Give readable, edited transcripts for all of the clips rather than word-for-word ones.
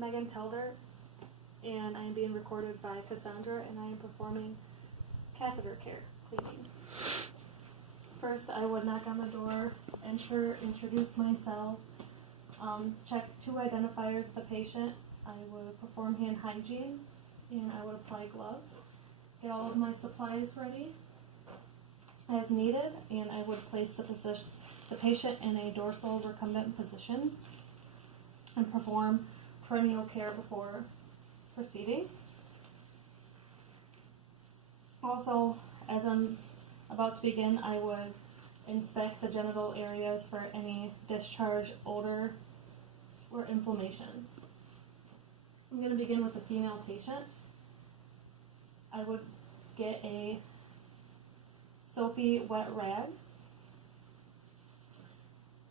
Catheter, and I am being recorded by Cassandra, and I am performing catheter care cleaning. First, I would knock on the door, enter, introduce myself, check 2 identifiers of the patient. I would perform hand hygiene, and I would apply gloves, get all of my supplies ready as needed, and I would place the patient in a dorsal recumbent position and perform perineal care before proceeding. Also, as I'm about to begin, I would inspect the genital areas for any discharge, odor, or inflammation. I'm going to begin with the female patient. I would get a soapy wet rag,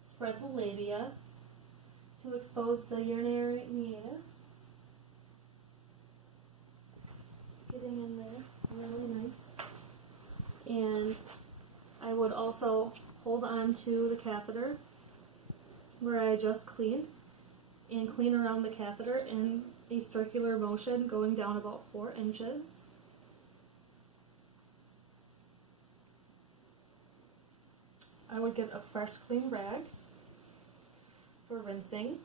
spread the labia to expose the urinary meatus, getting in there really nice. And I would also hold on to the catheter where I just cleaned and clean around the catheter in a circular motion going down about 4 inches. I would get a fresh clean rag for rinsing,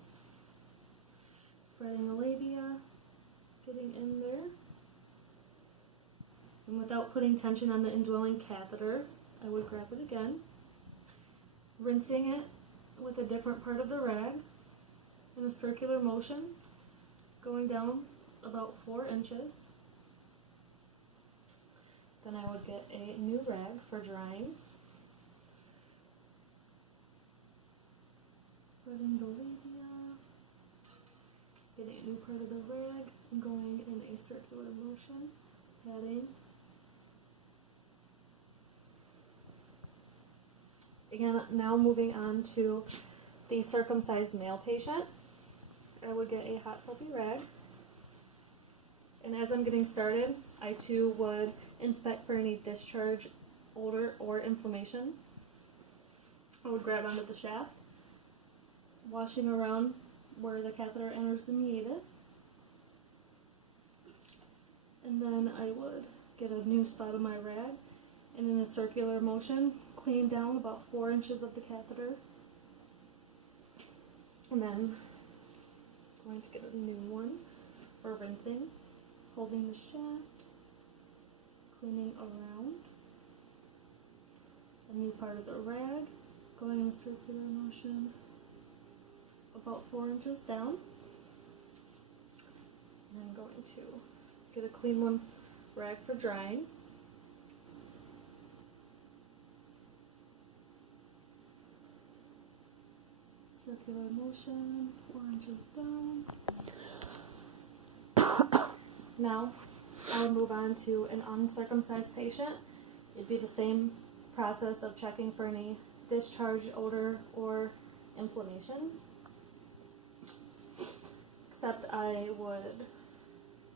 spreading the labia, getting in there. And without putting tension on the indwelling catheter, I would grab it again, rinsing it with a different part of the rag in a circular motion, going down about 4 inches. Then I would get a new rag for drying, spreading the labia, getting a new part of the rag, and going in a circular motion, patting. Again, now moving on to the circumcised male patient. I would get a hot soapy rag, and as I'm getting started, I too would inspect for any discharge, odor, or inflammation. I would grab onto the shaft, washing around where the catheter enters the meatus, and then I would get a new spot of my rag, and in a circular motion, clean down about 4 inches of the catheter, and then going to get a new one for rinsing, holding the shaft, cleaning around, a new part of the rag, going in a circular motion about 4 inches down, and I'm going to get a clean one rag for drying. Circular motion, 4 inches down. Now, I'll move on to an uncircumcised patient. It'd be the same process of checking for any discharge, odor, or inflammation. Except I would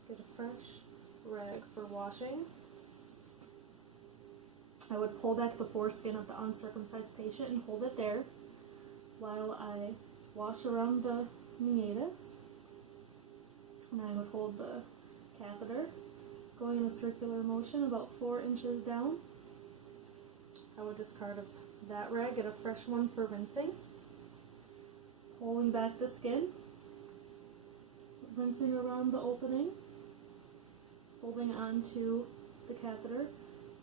get a fresh rag for washing. I would pull back the foreskin of the uncircumcised patient and hold it there while I wash around the meatus, and I would hold the catheter, going in a circular motion about 4 inches down. I would discard that rag, get a fresh one for rinsing, pulling back the skin, rinsing around the opening, holding on to the catheter,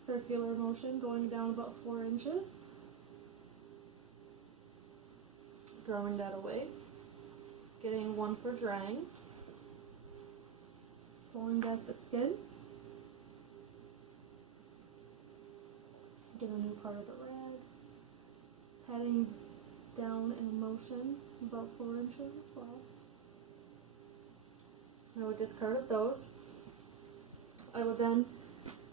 circular motion going down about 4 inches. Throwing that away, getting one for drying, pulling back the skin, get a new part of the rag, patting down in a motion about 4 inches as well. I would discard of those. I would then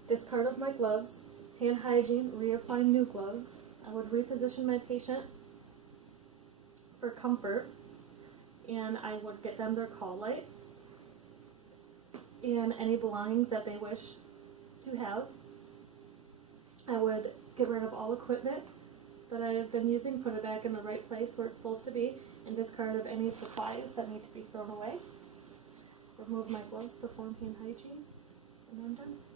discard of my gloves, hand hygiene, reapplying new gloves. I would reposition my patient for comfort, and I would get them their call light and any belongings that they wish to have. I would get rid of all equipment that I have been using, put it back in the right place where it's supposed to be, and discard of any supplies that need to be thrown away. remove my gloves, perform hand hygiene, and I'm done.